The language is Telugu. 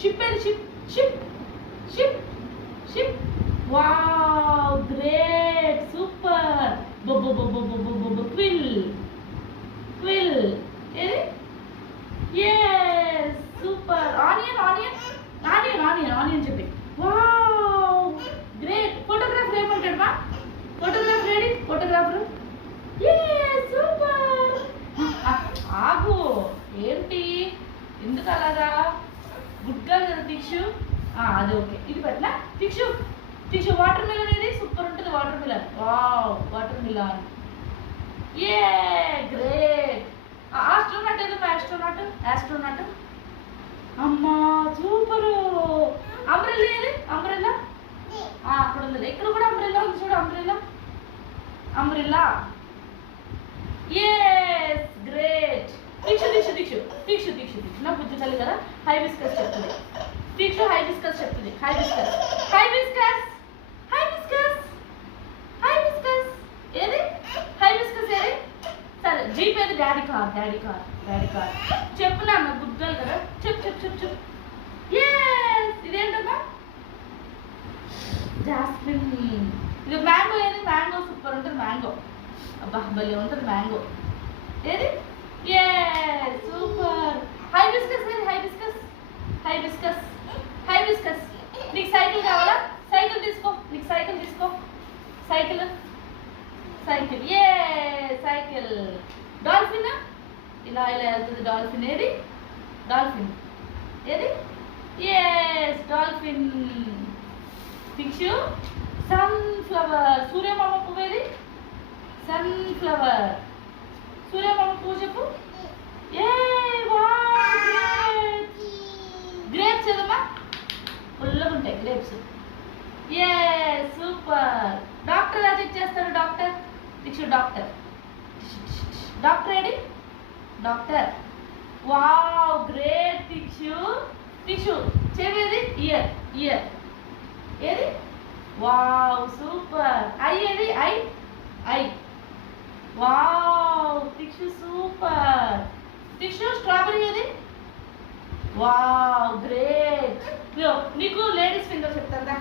షిప్ ఏది? Ship ship ship ship. Wow great super. Quill quill ఏది? yes super. Onion onion onion onion onion చెప్పి. Wow great. ఫోటోగ్రాఫర్ ఏమంటాడు మా? Photographer ready? Photographer super. ఆగు, ఏంటి ఎందుకు అలాగా? గుడ్ గర్ల్ కదా దీక్షు. అది ఓకే, ఇది పెట్టినా దీక్షు. దీక్షు వాటర్ మిలన్ ఏది? సూపర్ ఉంటుంది watermelon. Wow watermelon. ఏ గ్రేట్. ఆస్ట్రోనాట్ ఏదో? Astronaut astronaut. అమ్మా సూపరు. అంబ్రెల్లా ఏది? అంబ్రెల్లా అక్కడ ఉంది. ఇక్కడ కూడా అంబ్రెల్లా ఉంది చూడు. Umbrella umbrella. yes great. Dikshu Dikshu Dikshu Dikshu Dikshu Dikshu నా బుజ్జి తల్లి కదా. హైబిస్కస్ చెప్తుంది దీక్షు. హైబిస్కస్ చెప్తుంది. హైబిస్కస్ హైబిస్కస్ హైబిస్కస్ హైబిస్కస్ ఏది? హైబిస్కస్ ఏది? సరే జీప్ ఏది? Daddy car daddy car daddy car. చెప్పు నాన్న, గుడ్ గర్ల్ కదా. చెప్పు చెప్పు చెప్పు చెప్పు. ఇదేంటమ్మా? జాస్మిన్. ఇది మ్యాంగో ఏది? మ్యాంగో సూపర్ ఉంటుంది మ్యాంగో. అబ్బా భలే ఉంటుంది మ్యాంగో. ఏది? సూపర్. హైబిస్కస్ ఏది? Hibiscus hibiscus hibiscus. నీకు సైకిల్ కావాలా? సైకిల్ తీసుకో. నీకు సైకిల్ తీసుకో. Cycle cycle cycle. డాల్ఫిన్ ఇలా ఇలా వెళ్తుంది డాల్ఫిన్. ఏది? డాల్ఫిన్ ఏది? డాల్ఫిన్. దీక్షు సన్ఫ్లవర్. సూర్యమామ పువ్వు ఏది? సన్ఫ్లవర్. సూర్యమామ పువ్వు చెప్పు. గ్రేప్స్ ఏదమ్మా? పుల్లగా ఉంటాయి గ్రేప్స్. సూపర్. డాక్టర్ ఎలా చెక్ చేస్తారు? Doctor Dikshu doctor. డాక్టర్ ఏడి? Doctor. Wow great Dikshu. Dikshu చెవేది? ఇయర్ ఇయర్ ఏది? Wow super. ఐ ఏది? Eye eye. Wow Dikshu super. Dikshu strawberry ఏది? Wow great. నీకు లేడీస్ ఫింగర్ చెప్తారా?